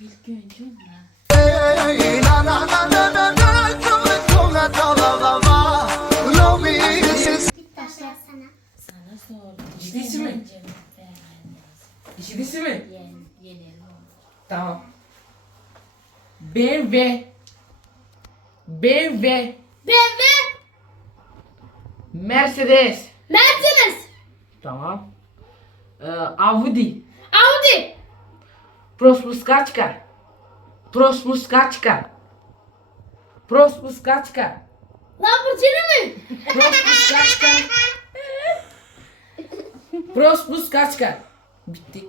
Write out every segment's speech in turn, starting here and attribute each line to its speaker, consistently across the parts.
Speaker 1: İlk önce onlar.
Speaker 2: Başla sana.
Speaker 1: Sana sordum.
Speaker 3: Ciddisi mi? İkisi mi?
Speaker 1: Yenelim onu.
Speaker 3: Tamam. BMW. BMW.
Speaker 2: BMW.
Speaker 3: Mercedes.
Speaker 2: Mercedes.
Speaker 3: Tamam. Audi.
Speaker 2: Audi.
Speaker 3: Prospuskaçka. Prospuskaçka. Prospuskaçka.
Speaker 2: Lamborghini mi?
Speaker 3: Prospuskaçka. Prospuskaçka. Bitti.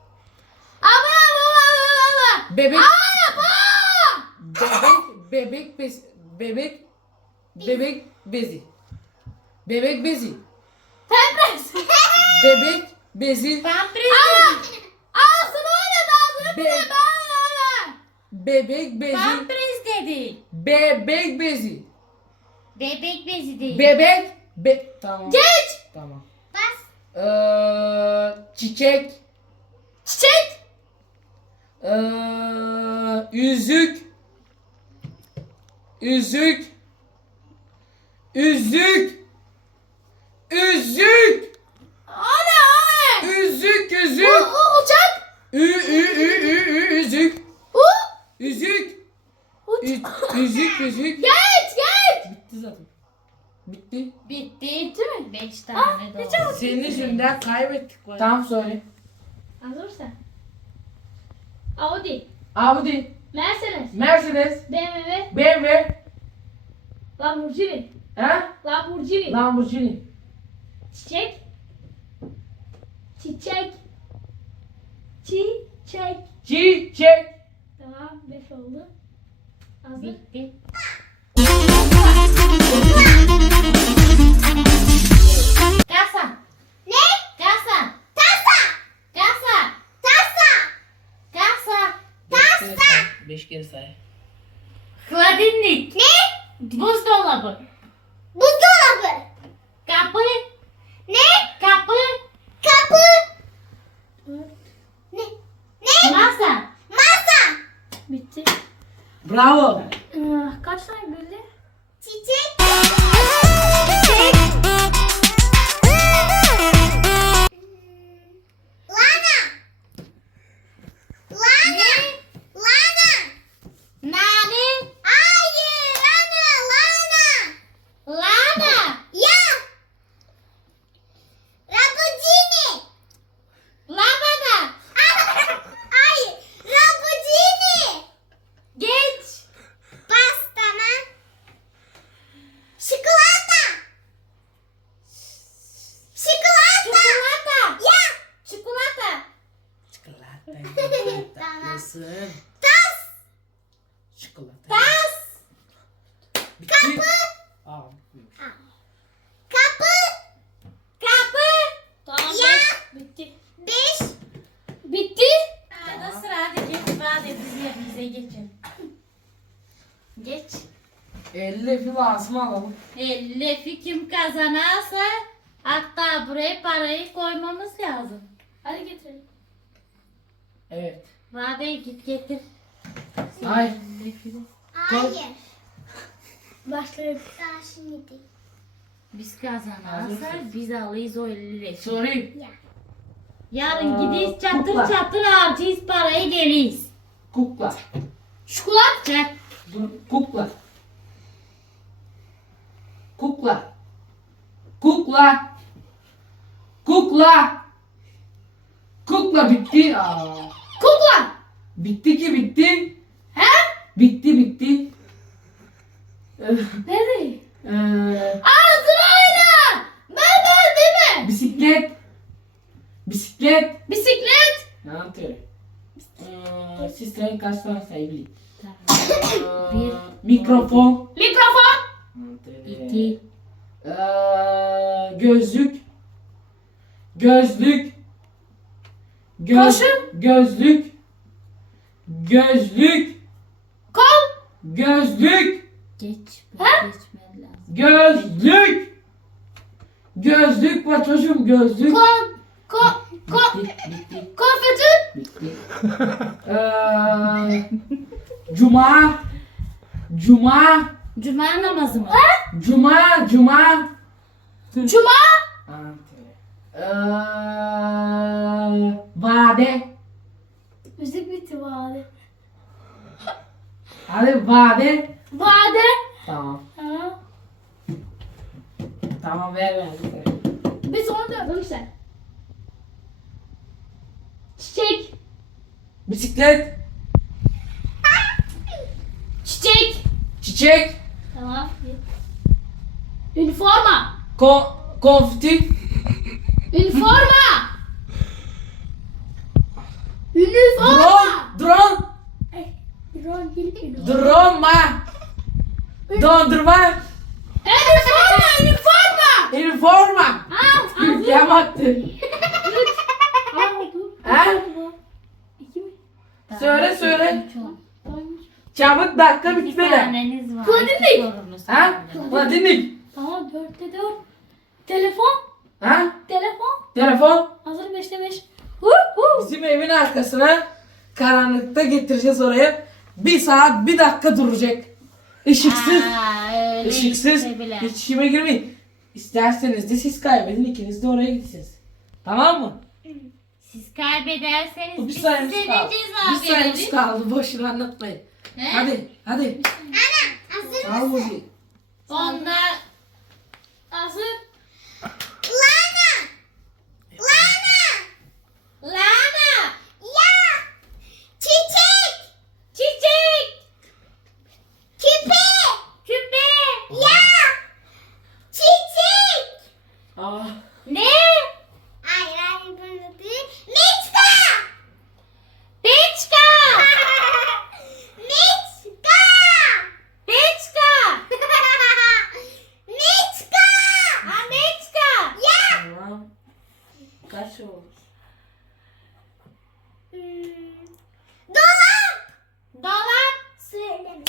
Speaker 2: Ama.
Speaker 3: Bebek.
Speaker 2: Aa,
Speaker 3: Bebek bezi. Bebek bezi. Bebek bezi.
Speaker 2: Pampers.
Speaker 3: Bebek bezi.
Speaker 1: Pampres dedi.
Speaker 2: Ağzını oynadı ağzını
Speaker 3: Be-
Speaker 2: bile böyle.
Speaker 3: Bebek bezi.
Speaker 1: Pampres dedi.
Speaker 3: Bebek bezi.
Speaker 1: Bebek bezi değil.
Speaker 3: Tamam.
Speaker 2: Geç.
Speaker 3: Tamam.
Speaker 2: Bas.
Speaker 3: Çiçek.
Speaker 2: Çiçek.
Speaker 3: Üzük. Üzük. Üzük. Üzük.
Speaker 2: Ana.
Speaker 3: Üzük.
Speaker 2: Uçak.
Speaker 3: Üzük. Üzük. Üzük.
Speaker 2: Geç.
Speaker 3: Bitti zaten. Bitti.
Speaker 1: Bitti mi? 5 tane doğru.
Speaker 3: Senin yüzünden kaybettik. Tamam söyle.
Speaker 2: Hazırsa. Audi.
Speaker 3: Audi.
Speaker 2: Mercedes.
Speaker 3: Mercedes.
Speaker 2: BMW. Lamborghini.
Speaker 3: Ha?
Speaker 2: Lamborghini.
Speaker 3: Lamborghini.
Speaker 2: Çiçek. Çiçek.
Speaker 3: Çiçek.
Speaker 2: Tamam 5 oldu. Hazır.
Speaker 1: Bitti. Kasa.
Speaker 2: Ne?
Speaker 1: Kasa.
Speaker 2: Tasa.
Speaker 1: Kasa.
Speaker 2: Tasa.
Speaker 1: Kasa.
Speaker 3: 5 kere say.
Speaker 1: Hladilnik.
Speaker 2: Ne?
Speaker 1: Buzdolabı.
Speaker 2: Buzdolabı.
Speaker 1: Kapı.
Speaker 2: Ne?
Speaker 1: Kapı.
Speaker 2: Kapı. Ne? Ne?
Speaker 1: Masa.
Speaker 2: Masa. Bitti.
Speaker 3: Bravo.
Speaker 2: Kaç tane bildi? Çiçek. Lana. Lana. Lana.
Speaker 1: Nane.
Speaker 2: Hayır. Lana.
Speaker 1: Lana.
Speaker 2: Ya. Lamborghini.
Speaker 1: Lamada.
Speaker 2: Hayır. Lamborghini.
Speaker 1: Geç.
Speaker 2: Pastana. Çikolata. Çikolata.
Speaker 1: Çikolata.
Speaker 2: Ya.
Speaker 1: Çikolata.
Speaker 3: Çikolata.
Speaker 2: Tamam.
Speaker 3: Nasıl?
Speaker 2: Tas.
Speaker 3: Çikolata.
Speaker 1: Tas.
Speaker 3: Bitti. Aa, bitmiş.
Speaker 2: Kapı.
Speaker 1: Kapı.
Speaker 2: Tamam. Ya.
Speaker 1: Bitti.
Speaker 2: 5. Bitti.
Speaker 1: Arada sıra hadi geç. Hadi bize geçin. Geç.
Speaker 3: 50 fil ağzıma alalım.
Speaker 1: 50 kim kazanırsa hatta buraya parayı koymamız lazım.
Speaker 2: Hadi getirelim.
Speaker 3: Evet.
Speaker 1: Rade git getir.
Speaker 3: Ay.
Speaker 1: 50 fili.
Speaker 2: Hayır. Başlayalım. Daha şimdi değil.
Speaker 1: Biz kazanırsak
Speaker 3: Hazırsın.
Speaker 1: biz alırız o 50.
Speaker 3: Sorayım.
Speaker 2: Ya.
Speaker 1: Yarın
Speaker 3: Aa,
Speaker 1: gideyiz çatır
Speaker 3: kukla.
Speaker 1: çatır harcayız parayı geliriz.
Speaker 3: Kukla.
Speaker 2: Çikolata.
Speaker 1: Çak.
Speaker 3: Dur. Kukla. Kukla. Kukla. Kukla. Kukla bitti. Aa.
Speaker 2: Kukla.
Speaker 3: Bitti ki bitti.
Speaker 2: He?
Speaker 3: Bitti.
Speaker 2: Nerede?
Speaker 3: Ağzına
Speaker 2: oyna. Ben değil mi?
Speaker 3: Bisiklet.
Speaker 2: Bisiklet.
Speaker 3: Ne yapıyor? Siz sayın kaç tane sayabilir?
Speaker 1: Bir.
Speaker 3: Mikrofon.
Speaker 2: Mikrofon.
Speaker 1: İki.
Speaker 3: Gözlük.
Speaker 2: Koşu.
Speaker 3: Gözlük.
Speaker 2: Kol.
Speaker 3: Gözlük.
Speaker 1: Geç.
Speaker 2: Ha?
Speaker 1: Geçmen lazım.
Speaker 3: Gözlük. Gözlük var çocuğum gözlük.
Speaker 2: Kol.
Speaker 3: Bitti.
Speaker 2: Konfetür.
Speaker 3: Bitti. Cuma. Cuma.
Speaker 1: Cuma namazı mı?
Speaker 3: Cuma.
Speaker 2: Cuma.
Speaker 3: Vade.
Speaker 2: Müzik bitti vade.
Speaker 3: Hadi vade.
Speaker 2: Vade.
Speaker 3: Tamam.
Speaker 2: Ha.
Speaker 3: Tamam ver.
Speaker 2: Bir sonra da sen. Çiçek.
Speaker 3: Bisiklet.
Speaker 2: Çiçek.
Speaker 3: Çiçek.
Speaker 2: Tamam. Üniforma.
Speaker 3: Konfeti.
Speaker 2: Üniforma. Üniforma.
Speaker 3: Drone.
Speaker 2: Drone değil.
Speaker 3: Drone. Dondurma.
Speaker 2: Üniforma.
Speaker 3: Üniforma. Yamaktı. Ha? Söyle. Çabuk dakika
Speaker 1: Bir
Speaker 3: bitmedi.
Speaker 1: taneniz var.
Speaker 2: Kodinlik.
Speaker 1: Sorunuz
Speaker 3: Ha?
Speaker 1: var.
Speaker 3: Ulan dinle.
Speaker 2: Tamam 4'te 4. Telefon.
Speaker 3: Ha?
Speaker 2: Telefon.
Speaker 3: Telefon.
Speaker 2: Hazır 5'te 5.
Speaker 3: Bizim evin arkasına karanlıkta getireceğiz oraya. 1 saat 1 dakika duracak. Işıksız.
Speaker 1: Öyle
Speaker 3: Işıksız.
Speaker 1: işte bile.
Speaker 3: Hiç işime girmeyin. İsterseniz de siz kaybedin. İkiniz de oraya gideceksiniz. Tamam mı?
Speaker 1: Siz kaybederseniz
Speaker 3: Bir
Speaker 1: biz
Speaker 3: sayımız
Speaker 1: size
Speaker 3: kaldı.
Speaker 1: ne
Speaker 3: Bir
Speaker 1: ceza
Speaker 3: sayımız
Speaker 1: veririz?
Speaker 3: kaldı. Boşuna anlatmayın.
Speaker 1: He?
Speaker 3: Hadi. Al bu bir.
Speaker 1: Onlar
Speaker 2: Hazır.
Speaker 1: Lana.
Speaker 2: Ya. Çiçek.
Speaker 1: Çiçek.
Speaker 2: Küpe.
Speaker 1: Küpe.
Speaker 2: Ya. Çiçek.
Speaker 3: Aa.
Speaker 1: Ne?
Speaker 2: Ay bunu değil. Miçka.
Speaker 1: Peçka.
Speaker 2: Miçka.
Speaker 1: Peçka.
Speaker 2: Miçka.
Speaker 1: Ha Meçka.
Speaker 2: Ya.
Speaker 3: Tamam. Kaç oldu?
Speaker 2: Dolap.
Speaker 1: Dolap.
Speaker 2: Söyleme.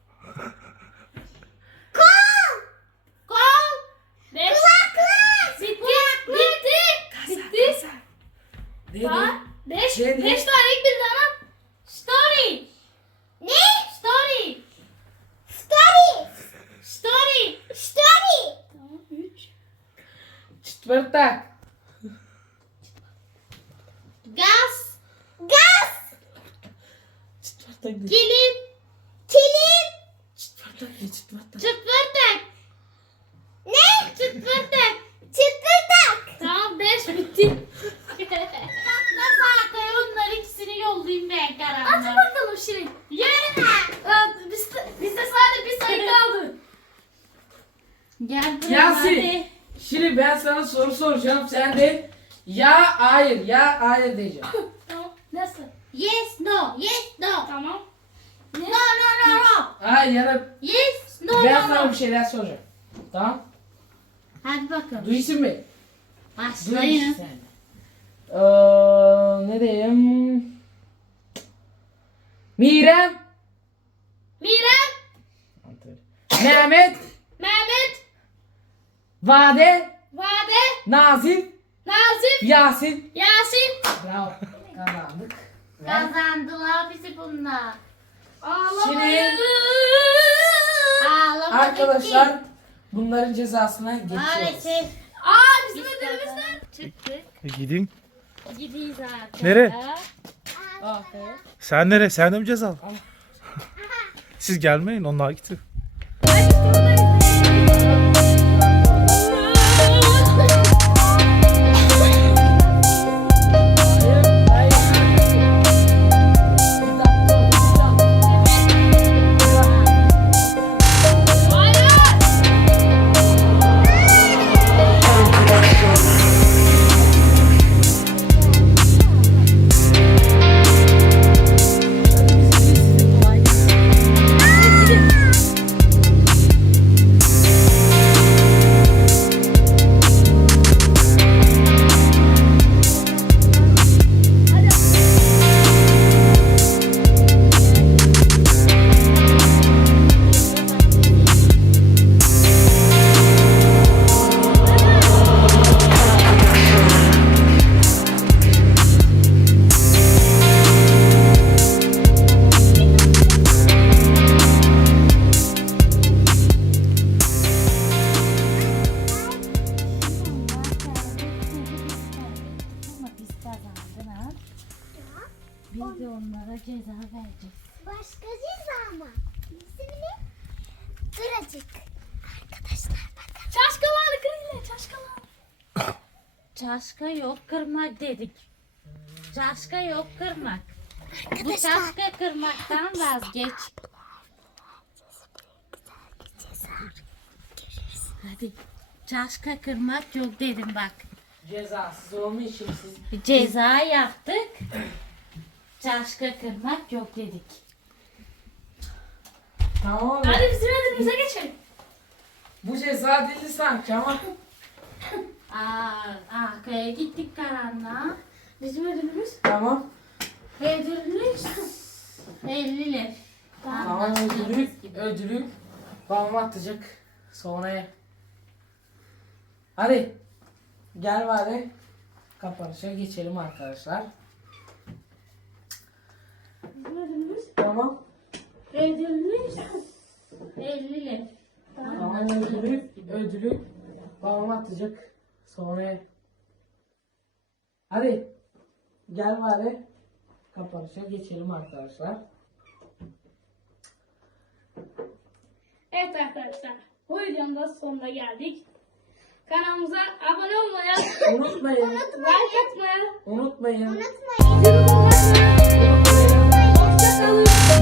Speaker 2: Kol.
Speaker 1: Kol.
Speaker 2: Kulaklık. Bitti. Bitti.
Speaker 3: Dedi.
Speaker 2: Beş.
Speaker 3: Dedi.
Speaker 2: 5 tane ilk bir zaman.
Speaker 1: Story.
Speaker 2: Ne?
Speaker 1: Story.
Speaker 2: Story.
Speaker 1: Story.
Speaker 2: Story. Tamam 3.
Speaker 3: Çıtpırtak.
Speaker 1: Gaz.
Speaker 2: Gaz.
Speaker 3: Çıtpırtak.
Speaker 1: Kilim.
Speaker 2: Kilim.
Speaker 3: Çıtpırtak.
Speaker 1: Çıtpırtak.
Speaker 2: Ne?
Speaker 1: Çıtpırtak.
Speaker 2: Çıtırdak. Tamam 5 bitti.
Speaker 1: Nasıl Hakkı onlar ikisini yollayayım ben
Speaker 2: Hadi
Speaker 1: karanlığa.
Speaker 2: bakalım Şirin.
Speaker 1: Yürü.
Speaker 2: Bizde sadece bir sayı kaldı.
Speaker 1: Gel buraya
Speaker 3: Yasin.
Speaker 1: hadi.
Speaker 3: Şimdi ben sana soru soracağım. Sen de ya hayır diyeceğim.
Speaker 2: Tamam. Nasıl?
Speaker 1: Yes no. Yes no.
Speaker 2: Tamam.
Speaker 1: No no no no.
Speaker 3: Hayır ya da
Speaker 1: Yes no
Speaker 3: ben
Speaker 1: no
Speaker 3: sana
Speaker 1: no.
Speaker 3: bir şeyler soracağım. Tamam?
Speaker 1: Hadi bakalım.
Speaker 3: Duysun beni.
Speaker 1: Başlayın.
Speaker 3: sen. Ne diyeyim? Mirem.
Speaker 2: Mirem.
Speaker 3: Mehmet.
Speaker 2: Mehmet.
Speaker 3: Vade.
Speaker 2: Vade.
Speaker 3: Nazif.
Speaker 2: Nazif.
Speaker 3: Yasin.
Speaker 2: Yasin.
Speaker 3: Bravo. Kazandık.
Speaker 1: Kazandılar bizi bunlar.
Speaker 2: Ağlamayın.
Speaker 1: Ağlamadık
Speaker 3: Arkadaşlar
Speaker 1: ki.
Speaker 3: bunların cezasına geçiyoruz.
Speaker 1: Maalesef.
Speaker 2: Bizim
Speaker 1: Biz
Speaker 2: ödülümüzden.
Speaker 1: çıktık.
Speaker 4: Gidin.
Speaker 1: Gidiyiz artık.
Speaker 4: Nereye?
Speaker 1: Aferin.
Speaker 4: Sen nereye? Sen de mi cezalı? Siz gelmeyin, onlar gitti.
Speaker 1: vereceğiz.
Speaker 5: Başka ceza mı? İsmini Kıracık. Arkadaşlar bakın.
Speaker 2: Çaşkalar kırıyla çaşkalar.
Speaker 1: Çaşka yok kırmak dedik. Çaşka yok kırmak. Bu çaşka kırmaktan vazgeç. Hadi. Çaşka kırmak yok dedim bak.
Speaker 3: Cezasız olma için siz.
Speaker 1: Bir ceza yaptık. Çaşka kırmak yok dedik.
Speaker 3: Tamam mı?
Speaker 2: Hadi bizim ödülümüze geçelim.
Speaker 3: Bu ceza değildi sanki ama.
Speaker 1: Arkaya gittik karanlığa.
Speaker 2: Bizim ödülümüz.
Speaker 3: Tamam.
Speaker 1: Ödülümüz 50 lira.
Speaker 3: Tamam ödülü babam atacak sonraya. Hadi gel bari kapanışa geçelim arkadaşlar.
Speaker 2: Bizim ödülümüz.
Speaker 3: Tamam.
Speaker 1: Ödülümüz 50 lira.
Speaker 3: Tamam ödülü babam atacak sonraya. Hadi gel bari kapanışa geçelim arkadaşlar.
Speaker 2: Evet arkadaşlar. Bu videonun da sonuna geldik. Kanalımıza abone olmayı,
Speaker 3: Unutmayın.
Speaker 2: like atmayı,
Speaker 3: Unutmayın.
Speaker 5: Unutmayın.
Speaker 2: yorum atmayı. Hoşçakalın.